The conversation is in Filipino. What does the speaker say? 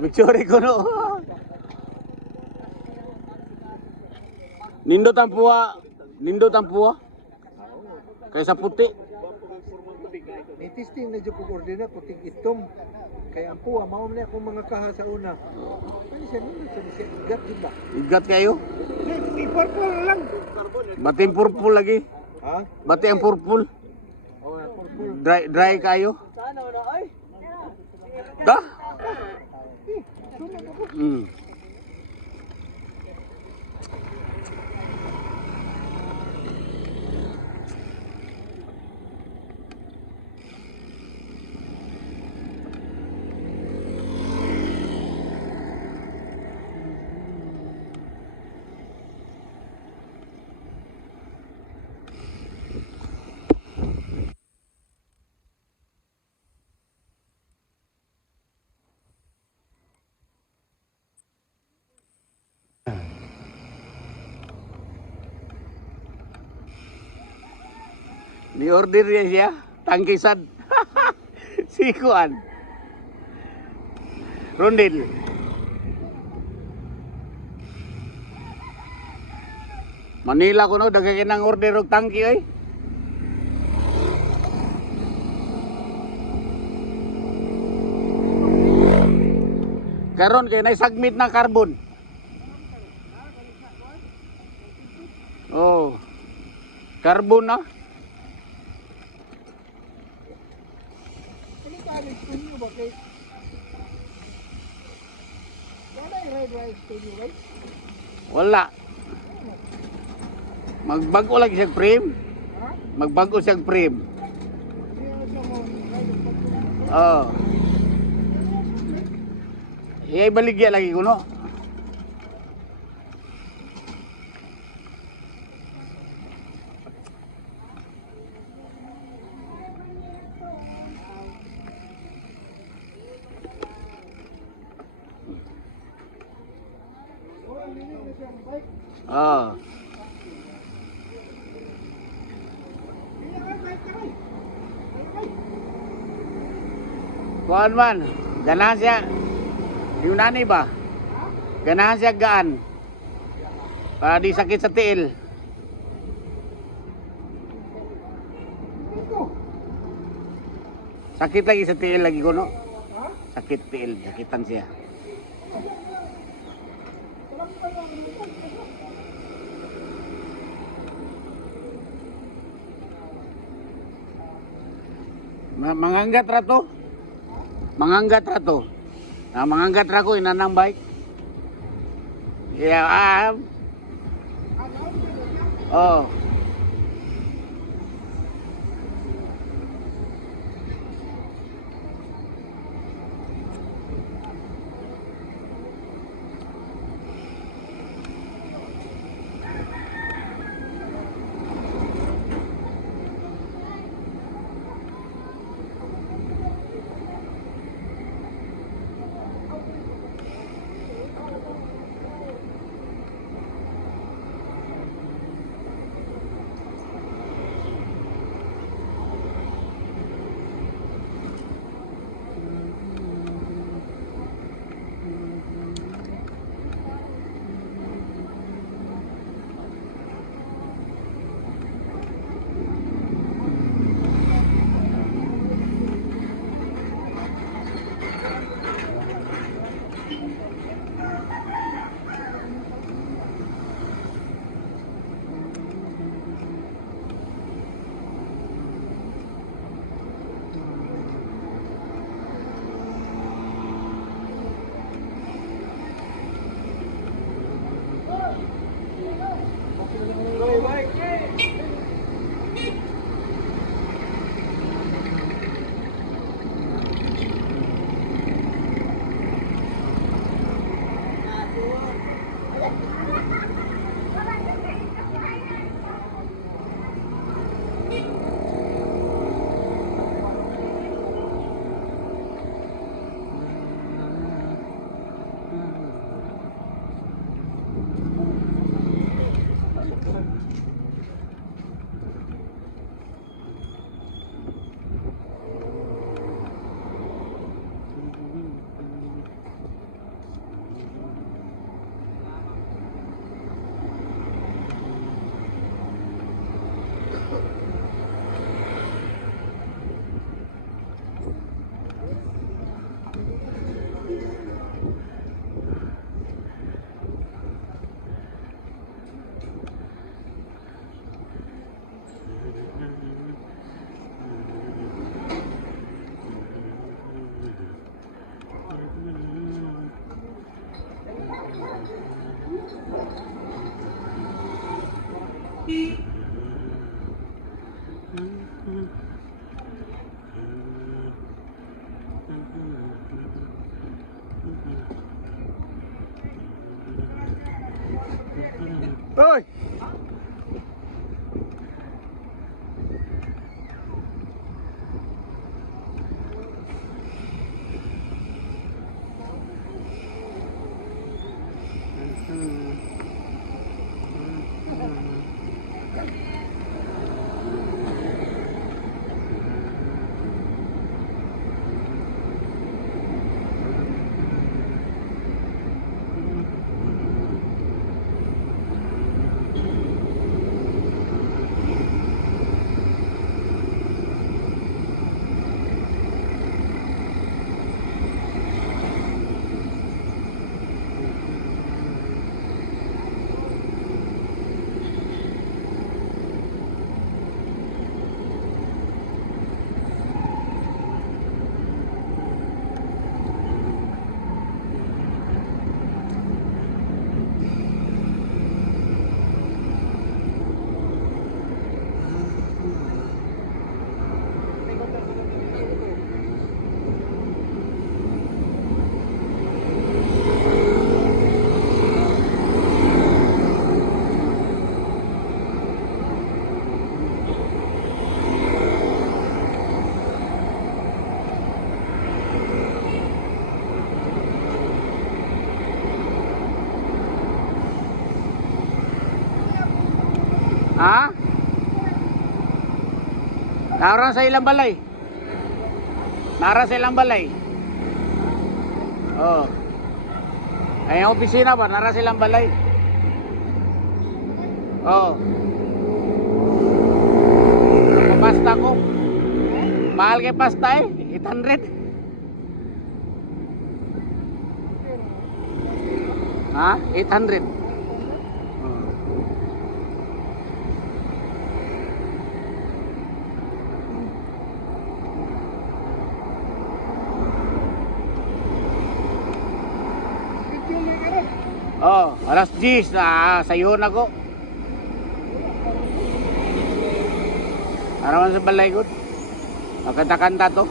Picture ko no. Nindot ang puwa. Nindot ang puwa. Kaysa puti. May testing na dyan ko ordina, puting itom. Kaya ang puwa, maum na akong mga kaha sa una. Ano siya nindot sa siya? Igat din ba? Igat kayo. Purple lang. Bati ang purple lagi. Ha? Bati ang purple. Oh, purple. Dry kayo. Da? Hmm. Ni-order niya siya, tangkisan. Sikuan. Rondel. Manila ko no, dagay nang order og tangki ay. Karon kay na-submit na carbon. Oh. Carbon na. Wala. Magbago lagi siyang frame. Magbago siyang frame. Oh. Iyay baligya lagi ko no. Oh. Kuan man, ganahan siya. Yung nanay ba? Ganahan siya gaan. Para di sakit sa tiil. Sakit lagi sa tiil lagi ko no. Sakit tiil, sakitan siya. Manganggat rato. Manganggat rato. Nah, manganggat ra ko inanang bike. Yeah, oh. Hoy! Ha? Nara sa ilang balay. Nara sa ilang balay. Oh. Ay ang opisina ba? Nara sa ilang balay. Oh. Pasta ko. Mahal kay pasta eh. 800. Ha? 800. Oh, alas 10 na sayo na ko. Arawan sa balay ko. Magkanta-kanta to.